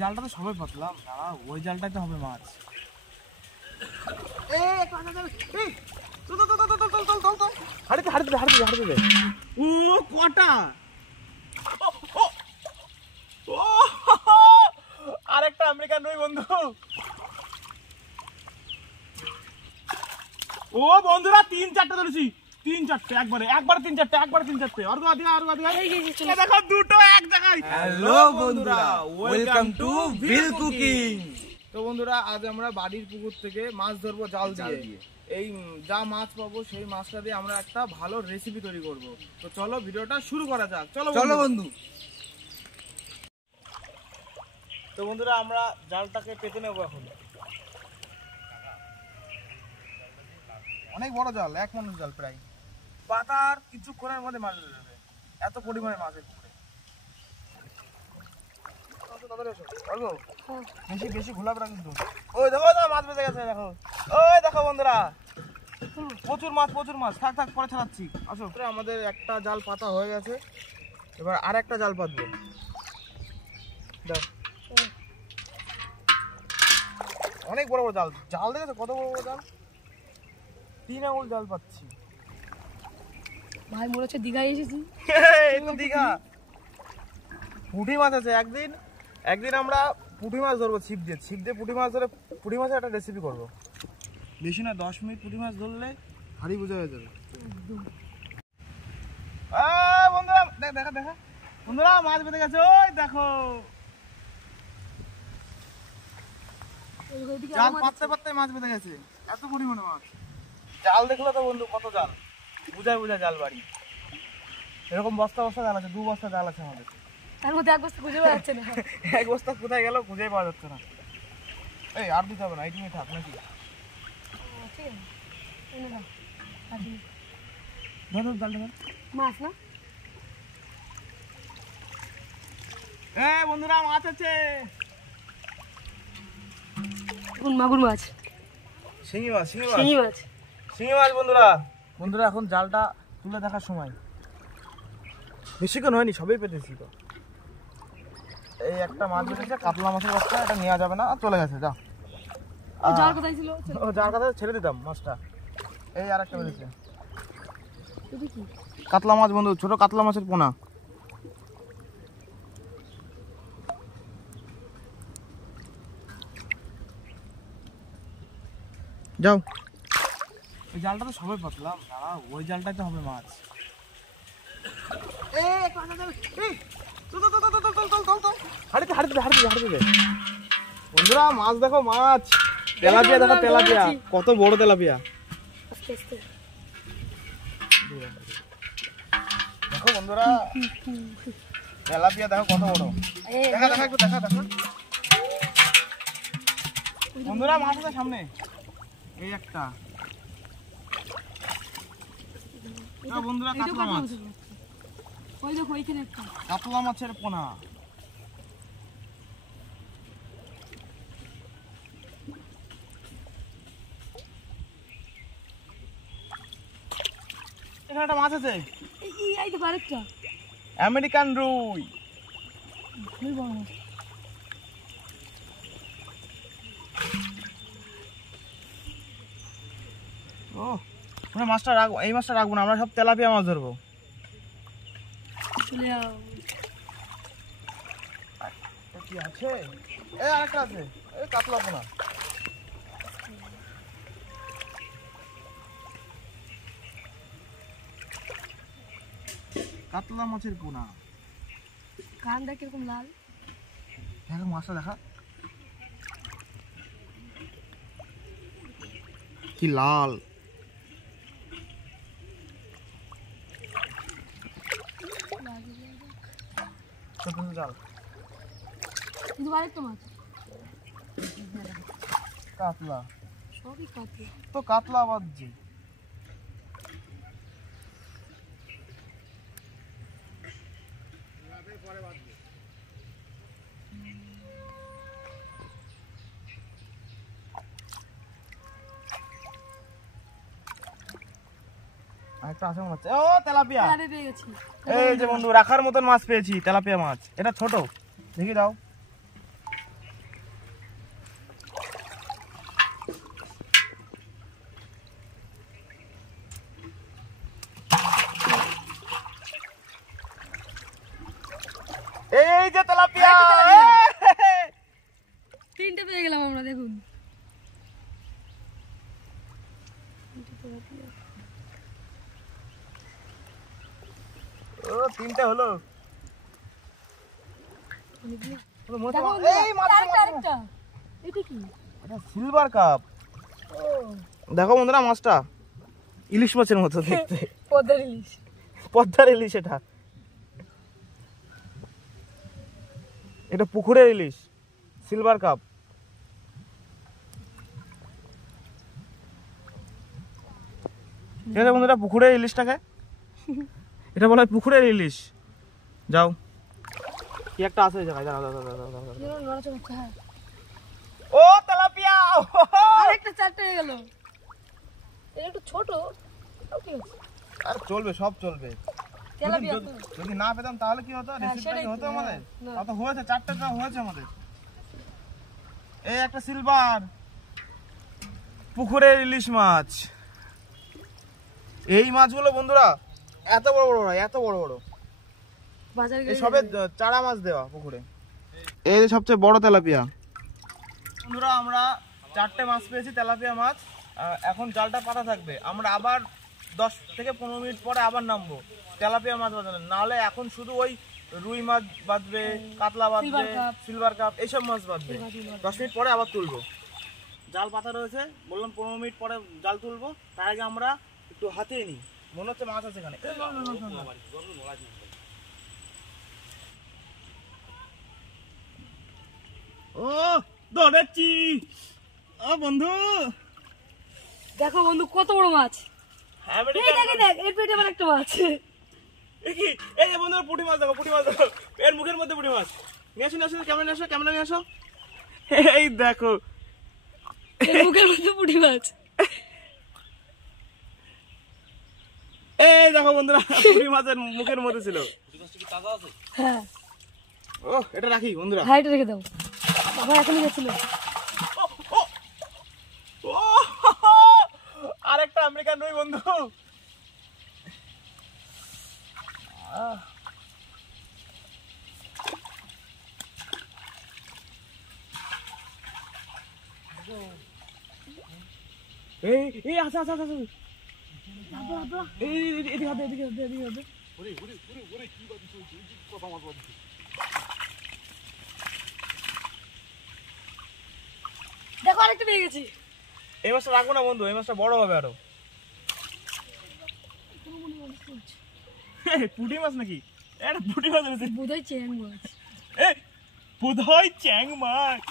জালটা তো সবাই পাতলাম, দাঁড়া ওই জালটাই তো হবে মাছ। ও কটা আরেকটা আমেরিকান রুই বন্ধু। ও বন্ধুরা 3-4টা ধরেছি, 3-4টে একবারে একবারে 3-4টে দেখো দুটো এক জায়গায়। হ্যালো বন্ধুরা, ওয়েলকাম টু বিল কুকিং। তো বন্ধুরা আজ আমরা বাড়ির পুকুর থেকে মাছ ধরবো জাল দিয়ে। এই যা মাছ পাবো সেই মাছটা দিয়ে আমরা একটা ভালো রেসিপি তৈরি করব। তো চলো ভিডিওটা শুরু করা যাক। চলো বন্ধু। তো বন্ধুরা আমরা জালটাকে পেতে নেবো এখন। অনেক বড় জাল, 1 মানুষ জাল প্রায়। পাতার কিছুক্ষণের মধ্যে মাছ ধরে যাবে, এত পরিমাণে মাছ এর পুকুরে। বেশি বেশি ঘোলাবে না কিন্তু। ওই দেখো মাছ বেঁধে গেছে, দেখো ওই দেখো বন্ধুরা, প্রচুর মাছ। থাক পরে ছাড়াচ্ছি, আসো। আমাদের একটা জাল পাতা হয়ে গেছে, এবার আর একটা জাল পাতবো। অনেক বড় বড় জাল দেখেছো কত বড় বড় জাল? 3 আঙুল জাল পাচ্ছি ভাই, মনে হচ্ছে দীঘায় এসেছি। এই তো দীঘা। পুঁটি মাছ আছে, একদিন আমরা পুঁটি মাছ ধরবো ছিপ দিয়ে পুঁটি মাছ ধরে পুঁটি মাছের একটা রেসিপি করবো। বেশি না 10 মিনিট পুঁটি মাছ ধরলে হাড়ি বোঝা হয়ে যাবে। বন্ধুরা দেখা বন্ধুরা মাছ বেঁধে গেছে, ওই দেখো জাল পাততে মাছ বেঁধে গেছে, এত পরিমাণে মাছ। জাল দেখলো তো বন্ধু, কত জাল, বুঝায় জাল বাড়ি। এরকম বস্তা জাল আছে, 2 বস্তা জাল আছে আমাদের। তার মধ্যে এক বস্তা খুঁজে পাওয়া যাচ্ছে না। এক বস্তা কোথায় গেল খুঁজেই পাওয়া যাচ্ছে না। এই আর দিতে হবে না, এইটিমে থাক নাকি? মাছ না বন্ধুরা, মাছ আছে, মাগুর মাছ, শিঙি মাছ। বন্ধুরা এখন জালটা তুলে দেখার সময়। বেশিক্ষণ হয়নি, সবই পেতেছি তো। এই একটা মাছ বেঁধেছে, কাতলা মাছের বস্তা, এটা নেওয়া যাবে না, চলে গেছে। যা জাল কোথায় ছিল? যার কথা ছেড়ে দিতাম মাছটা। এই আর একটা বেঁধেছে কাতলা মাছ বন্ধু, ছোট কাতলা মাছের পোনা। যাও, ওই জালটা তো সবাই পাতলাম, দাঁড়া ওই জালটাই তো হবে মাছ। বন্ধুরা মাছ দেখো, মাছ তেলাপিয়া দেখো, তেলাপিয়া কত বড় তেলাপিয়া। দেখো বন্ধুরা তেলাপিয়া দেখো কত বড়। দেখা বন্ধুরা মাছ আছে সামনে, এই একটা। বন্ধুরা কাতলা মাছ, ওই দেখো ওইখানে একটা কাতলা মাছের পোনা। এখানে একটা মাছ আছে, এই দেখো আরেকটা আমেরিকান রুই। ও আমরা মাছটা রাখবো, এই মাছটা রাখবো না, আমরা সব তেলাপিয়া মাছ ধরবো। কি আছে? আরেকটা আছে, কাতলা পোনা। কাতলা মাছের পোনা, কানটা কিরকম লাল, দেখো মাছটা দেখা কি লাল। জাল কিন্তু আরেকটা মাছ, কাতলা, সবই কাতলা তো কাতলা বাজছে। আরেকটা আছে মনে হচ্ছে, ও তেলাপিয়া। এই যে বন্ধু রাখার মতন মাছ পেয়েছি, তেলাপিয়া মাছ। এটা ছোট, দেখি দাও। যে তেলাপিয়া, তিনটে পেয়ে গেলাম আমরা, দেখুন। ও তিনটে হলো। দেখো, এই মাছ, আরেকটা। এটা কি? এটা সিলভার কাপ। দেখো বন্ধুরা মাছটা ইলিশ মাছের মতো দেখতে, পদ্মার ইলিশ। পদ্মার ইলিশ এটা, এটা পুকুরের ইলিশ, সিলভার কাপ। ঠিক আছে বন্ধুরা, পুকুরের ইলিশটাকে এটা বলা হয় পুকুরের ইলিশ। যাও, কি একটা আছে এই জায়গায়, দাঁড়াও দাঁড়াও দাঁড়াও দাঁড়াও। নড়াচড়া হচ্ছে, হ্যাঁ। ও তেলাপিয়া, আরেকটা, চারটে হয়ে গেল। এটা একটু ছোট, তাও কি হচ্ছে? আর চলবে, সব চলবে। তেলাপিয়া তো। যদি না পেতাম তাহলে কি হতো, রেসিপিটা সেটাই কি হতো তো, আমাদের? না। তা তো হয়েছে, চারটে হয়েছে আমাদের। এই একটা সিলভার পুকুরের ইলিশ মাছ। এই মাছগুলো বন্ধুরা এত বড় বড় হয়, এত বড় বড়। বাজারে এই গেলে সবে চারা মাছ দেওয়া পুকুরে। এই যে সবচেয়ে বড় তেলাপিয়া। বন্ধুরা আমরা চারটে মাছ পেয়েছি, তেলাপিয়া মাছ। এখন জালটা পাতা থাকবে, আমরা আবার 10 থেকে 15 মিনিট পরে আবার নামবো তেলাপিয়া মাছ বাঁধানো। নাহলে এখন শুধু ওই রুই মাছ বাঁধবে, কাতলা বাঁধবে, সিলভার কাপ, এইসব মাছ বাঁধবে। 10 মিনিট পরে আবার তুলবো। জাল পাতা রয়েছে, বললাম 15 মিনিট পরে জাল তুলবো। তার আগে আমরা একটু হাতে নিই, মনে হচ্ছে মাছ আছে এখানে। ও ধরেছি, ও বন্ধু, দেখো বন্ধু কত বড় মাছ। এই দেখ, দেখ, এর পেটে আবার একটা মাছ। এই যে বন্ধুরা পুঁটি মাছ দেখো, পুঁটি মাছ দেখো, এর মুখের মধ্যে পুঁটি মাছ। নিয়ে আসো, নিয়ে আসো, ক্যামেরা নিয়ে আসো, ক্যামেরা নিয়ে আসো। এই দেখো, এর মুখের মধ্যে পুঁটি মাছ। এই দেখো বন্ধুরা, পুঁটি মাছের মুখের মধ্যে ছিল। হ্যাঁ, ও এটা রাখি বন্ধুরা। হ্যাঁ, এটা রেখে দাও। বাবা এখনই গেছিল। ও আরেকটা আমেরিকান রুই বন্ধু। এই এই আচ্ছা আচ্ছা আচ্ছা, এই এদিকে হাতে, এদিকে হাতে, এদিকে হাতে। দেখো আরেকটা পেয়ে গেছি। এই মাছটা রাখবো না বন্ধু, এই মাছটা বড় হবে আরো। পুঁটি মাছ নাকি? এটা পুঁটি মাছ আছে, বোধহয় চ্যাং মাছ। বোধহয় চ্যাং মাছ।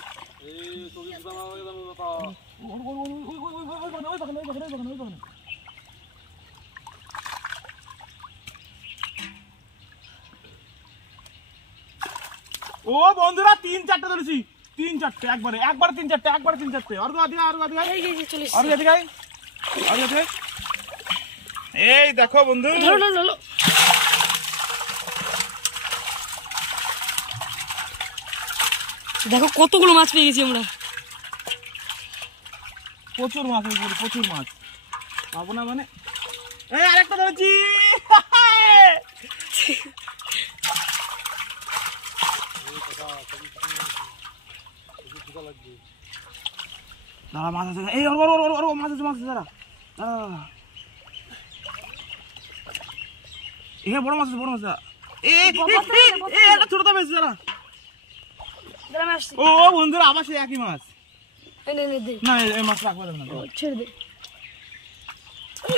ও বন্ধুরা 3-4টে ধরেছি, 3-4টে একবারে, একবারে 3-4টে, একবারে 3-4টে। আর দিকে, আর দিকে, এই যে চলে আর দিকে, আর দিকে। এই দেখো বন্ধু, ধরো ধরো ধরো। দেখো কতগুলো মাছ পেয়ে গেছি আমরা। প্রচুর মাছ, প্রচুর মাছ পাবো না মানে। এই আরেকটা ধরেছি। দাঁড়া, মাছ আছে, এই ওর ওর ওর ওর মাছ আছে, মাছ আছে, দাঁড়া দাঁড়া। এখানে বড় মাছ আছে, বড় মাছ আছে। একটা ছোট পেয়েছি, দাঁড়া। ও বন্ধুরা আবার সেই একই মাছ। না এই মাছ রাখবো না, ছেড়ে দে।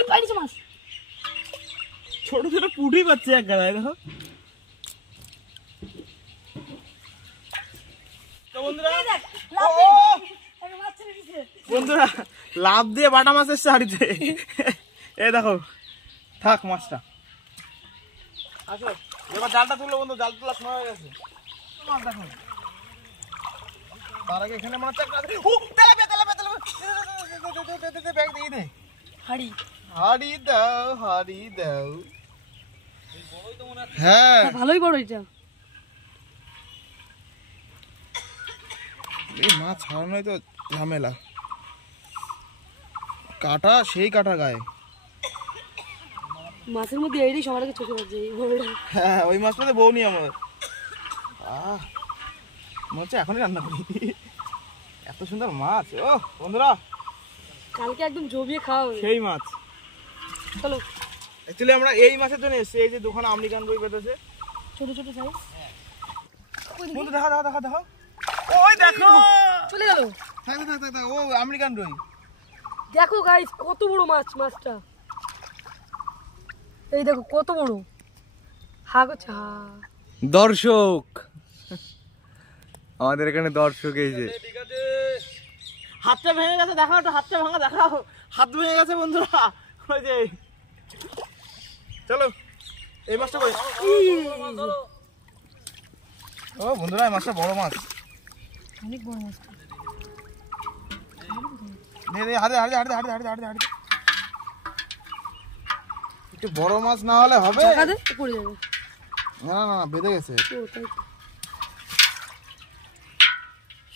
পাইছি মাছ। ছোট ছোট পুঁটি পাচ্ছে এক গাদায়, দেখো। তো বন্ধুরা, বন্ধুরা লাভ দিয়ে বাটা মাছ এসছে হাড়িতে। এই দেখো, থাক মাছটা। আচ্ছা এবার জালটা তুললো বন্ধু, জাল তোলার সময় হয়ে গেছে। মাছ দেখো, তার আগে এখানে মাছ ব্যাগ দিয়ে দে। হাড়ি হাড়ি দাও, হাড়ি দাও। হ্যাঁ ভালোই বড় এটা। এই মাছ ছাড়ানোই তো ঝামেলা, কাটা সেই কাটা গায়ে। মাছের মধ্যে এইটাই সবার আগে চোখে পড়ছে। হ্যাঁ ওই মাছটাতে বউ নি আমার। মনে হচ্ছে এখনই রান্না করি, এত সুন্দর মাছ। ও বন্ধুরা, কালকে একদম জমিয়ে খাওয়া হবে সেই মাছ। চলো, অ্যাকচুয়ালি আমরা এই মাছের জন্য এসেছি। এই যে দোকানে আমেরিকান রুই বেঁধেছে, ছোট ছোট সাইজ। বন্ধু দেখা দেখো দেখো দেখো, ওই দেখো চলে গেল। থাক থাক থাক থাক, ও আমেরিকান রুই। দেখো গাইস কত বড় মাছ, মাছটা এই দেখো কত বড়। হা করছে হা। দর্শক, আমাদের এখানে দর্শক এই যে ঠিক আছে, হাতটা ভেঙে গেছে, দেখাও একটু হাতটা ভাঙা, দেখাও হাত ভেঙে গেছে বন্ধুরা। ওই যে চলো এই মাছটা কই। ও বন্ধুরা, এই মাছটা বড় মাছ, অনেক বড় মাছ। দে দে, হাতে হাতে হাতে হাতে হাতে হাতে হাতে। একটু বড় মাছ না হলে হবে? চাকা দে, পড়ে যাবে। না না না, বেঁধে গেছে। ও তাই তো।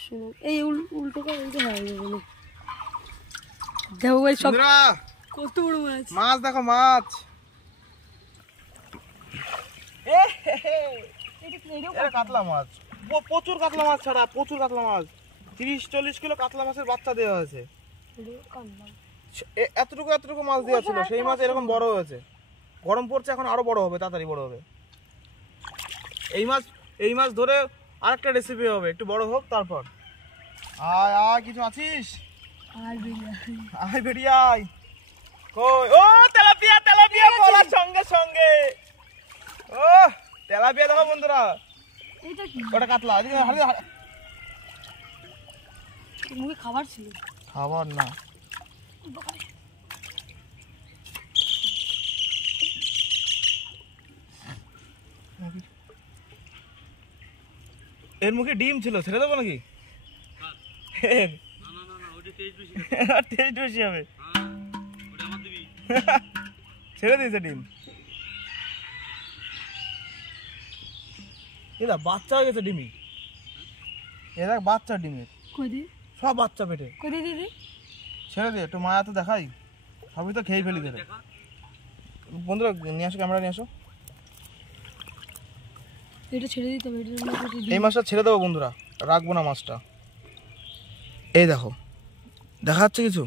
শোনো, এই উল্টো করে উল্টো হয়ে যাবে না। দেখো ভাই সব বন্ধুরা, কত বড় মাছ। মাছ দেখো, মাছ। এটা কাতলা মাছ, প্রচুর কাতলা মাছ ছাড়া, প্রচুর কাতলা মাছ। 30-40 কিলো কাতলা মাছের বাচ্চা দেওয়া হয়েছে। এতটুকু এতটুকু মাছ দেওয়া ছিল, সেই মাছ এরকম বড় হয়েছে। গরম পড়ছে, এখন আরো বড় হবে, তাড়াতাড়ি বড় হবে। এই মাছ ধরে আরেকটা রেসিপি হবে, একটু বড় হোক তারপর। আয় আয়, কিছু আছিস? আয় বেরিয়ে আয়। কই? ও তেলাপিয়া, তেলাপিয়া বলার সঙ্গে সঙ্গে। ও তেলাপিয়া দেখো বন্ধুরা, এটা কি? ওটা কাতলা। এদিকে হাতে হাতে। মুখে খাবার ছিল। খাবার না, এর মুখে ডিম ছিল, ছেড়ে দেবো নাকি? টেস্ট বেশি হবে, ছেড়ে দিয়েছে ডিম। এদা বাচ্চা হয়ে গেছে ডিমি, এরা বাচ্চা ডিমের, কই দি? সব বাচ্চা পেটে। কই দি দিদি? ছেড়ে দিয়ে একটু মায়া তো দেখাই, সবই তো খেয়ে ফেলি ধরে। বন্ধুরা নিয়ে আসো, ক্যামেরা নিয়ে আসো। এটা ছেড়ে দিতে হবে, এটা এই মাছটা ছেড়ে দেবো বন্ধুরা, রাখবো না মাছটা। এই দেখো, দেখা যাচ্ছে কিছু?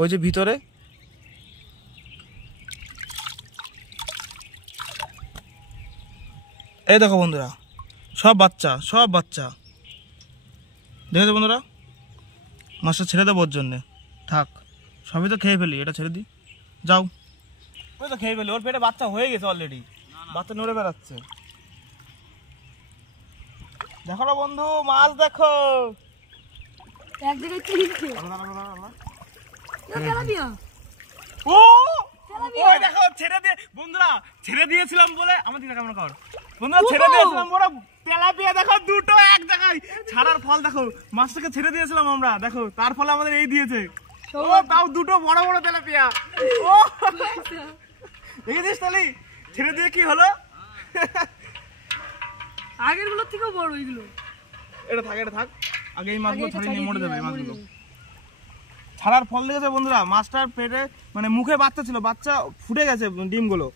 ওই যে ভিতরে, এই দেখো বন্ধুরা, সব বাচ্চা, সব বাচ্চা। দেখেছো বন্ধুরা, মাছটা ছেড়ে দেবো ওর জন্যে। থাক, সবই তো খেয়ে ফেলি, এটা ছেড়ে দিই। যাও, ওই তো খেয়ে ফেলি, ওর পেটে বাচ্চা হয়ে গেছে অলরেডি, বাচ্চা নড়ে বেড়াচ্ছে। দেখো না বন্ধু, মাছ দেখো। এক জায়গায় তিনটে। না তেলাপিয়া। ও ওই দেখো, ছেড়ে দিয়ে বন্ধুরা, ছেড়ে দিয়েছিলাম বলে আমাদের দেখা মনে কর বন্ধুরা, ছেড়ে দিয়েছিলাম বড় তেলাপিয়া দেখো, দুটো এক জায়গায় ছাড়ার ফল দেখো। মাছটাকে ছেড়ে দিয়েছিলাম আমরা, দেখো তার ফলে আমাদের এই দিয়েছে। ও তাও দুটো বড় বড় তেলাপিয়া। ও দেখেছিস তাহলে ছেড়ে দিয়ে কি হলো? আগের গুলোর থেকেও বড় এইগুলো। এটা থাক, এটা থাক, আগে এই মাছগুলো ছড়িয়ে নিয়ে মরে যাবে। এই মাছগুলো ছাড়ার ফল দেখেছে বন্ধুরা, মাছটার পেটে মানে মুখে বাচ্চা ছিল, বাচ্চা ফুটে গেছে ডিমগুলো।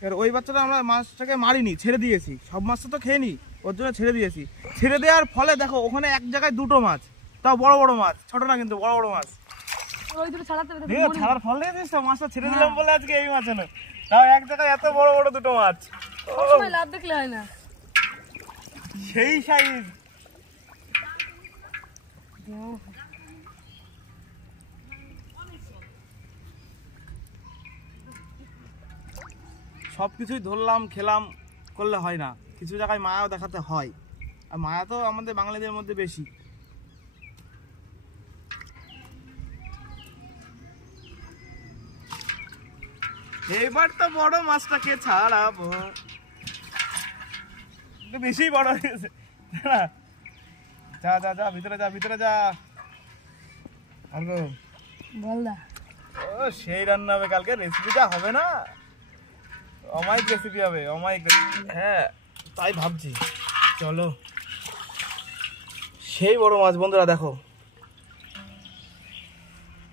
এবার ওই বাচ্চাটা আমরা মাছটাকে মারিনি, ছেড়ে দিয়েছি। সব মাছটা তো খেয়ে নি, ওর জন্য ছেড়ে দিয়েছি। ছেড়ে দেওয়ার ফলে দেখো ওখানে এক জায়গায় দুটো মাছ, তাও বড় বড় মাছ, ছোট না কিন্তু বড় বড় মাছ। ওই দুটো ছাড়াতে হবে। দেখো ছাড়ার ফল দেখেছিস তো, মাছটা ছেড়ে দিলাম বলে আজকে এই মাছ এনে, তাও এক জায়গায় এত বড় বড় দুটো মাছ। সবসময় লাভ দেখলে হয় না। সেই সাইজ। সবকিছুই ধরলাম খেলাম করলে হয় না, কিছু জায়গায় মায়াও দেখাতে হয়, আর মায়া তো আমাদের বাঙালিদের মধ্যে বেশি। এবার তো বড় মাছটাকে ছাড়াবো, একটু বেশি বড় হয়ে গেছে। যা যা যা, ভিতরে যা, ভিতরে যা। বল দা। ও সেই রান্না হবে কালকে, রেসিপিটা হবে না, অমায়িক রেসিপি হবে, অমায়িক। হ্যাঁ তাই ভাবছি, চলো। সেই বড় মাছ বন্ধুরা, দেখো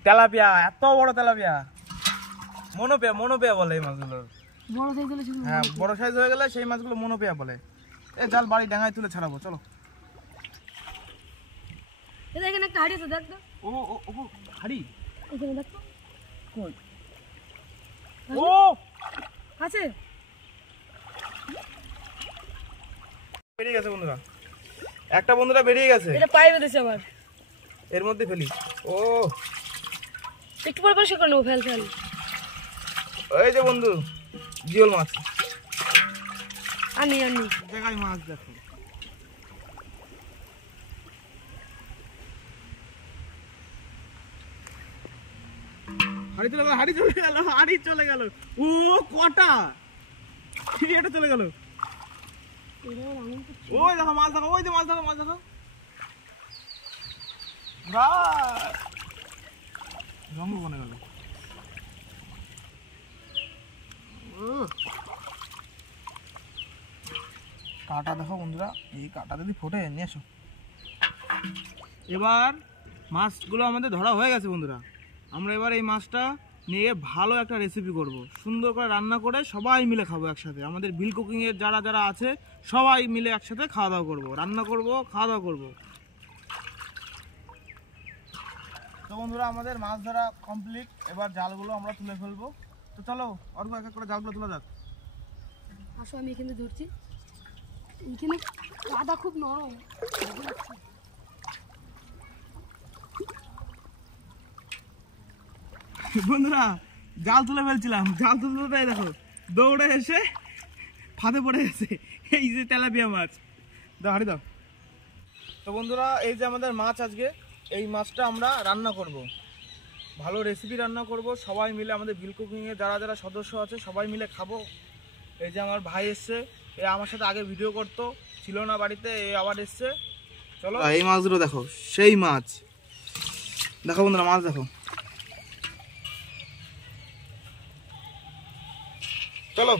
তেলাপিয়া, এত বড় তেলাপিয়া, মনোপিয়া, মনোপিয়া বলে এই মাছগুলো। বড় সাইজ হলে হ্যাঁ বড় সাইজ হয়ে গেলে সেই মাছগুলো মনোপিয়া বলে। এই জাল বাড়ি ডাঙায় তুলে ছাড়াবো, চলো। এটা এখানে একটা হাড়ি আছে, দেখ তো। ও ও ও হাড়ি এখানে দেখ তো। কই? ও আছে, বেরিয়ে গেছে বন্ধুরা, একটা বন্ধুরা বেরিয়ে গেছে। এটা পায়ে বেঁধেছে আবার, এর মধ্যে ফেলি। ও একটু পরে পরিষ্কার করে নেবো, ফেল ফেল। এই যে বন্ধু, জিওল মাছ। আনি জায়গায় মাছ দেখো। হাড়ি চলে গেল, হাড়ি চলে গেল, হাড়ি চলে গেল। ও কটা, এটা চলে গেল। ওই দেখো মাছ, দেখো, ওই যে মাছ দেখো, মাছ দেখো। রঙ বনে গেল। কাটা দেখো বন্ধুরা, এই কাটা যদি ফোটে নিয়ে এসো। এবার মাছগুলো আমাদের ধরা হয়ে গেছে বন্ধুরা। আমরা এবার এই মাছটা নিয়ে ভালো একটা রেসিপি করব, সুন্দর করে রান্না করে সবাই মিলে খাবো একসাথে। আমাদের বিল কুকিংয়ের যারা যারা আছে সবাই মিলে একসাথে খাওয়া দাওয়া করবো, রান্না করব, খাওয়া দাওয়া করবো। তো বন্ধুরা আমাদের মাছ ধরা কমপ্লিট, এবার জালগুলো আমরা তুলে ফেলবো। তো চলো অর্ঘ এক এক করে জালগুলো তোলা যাক। আসো, আমি এখানে ধরছি। এখানে কাদা খুব নরম। বন্ধুরা জাল তুলে ফেলছিলাম, জাল তুলতে দেখো দৌড়ে এসে ফাঁদে পড়ে গেছে এই যে তেলাপিয়া মাছ। দাও হাঁড়ি দাও। তো বন্ধুরা এই যে আমাদের মাছ, আজকে এই মাছটা আমরা রান্না করব, ভালো রেসিপি রান্না করব সবাই মিলে। আমাদের বিল কুকিংয়ে যারা যারা সদস্য আছে সবাই মিলে খাবো। এই যে আমার ভাই এসছে, এ আমার সাথে আগে ভিডিও করতো, ছিল না বাড়িতে, এ আবার এসছে। চলো এই মাছগুলো দেখো, সেই মাছ দেখো বন্ধুরা, মাছ দেখো। চলো।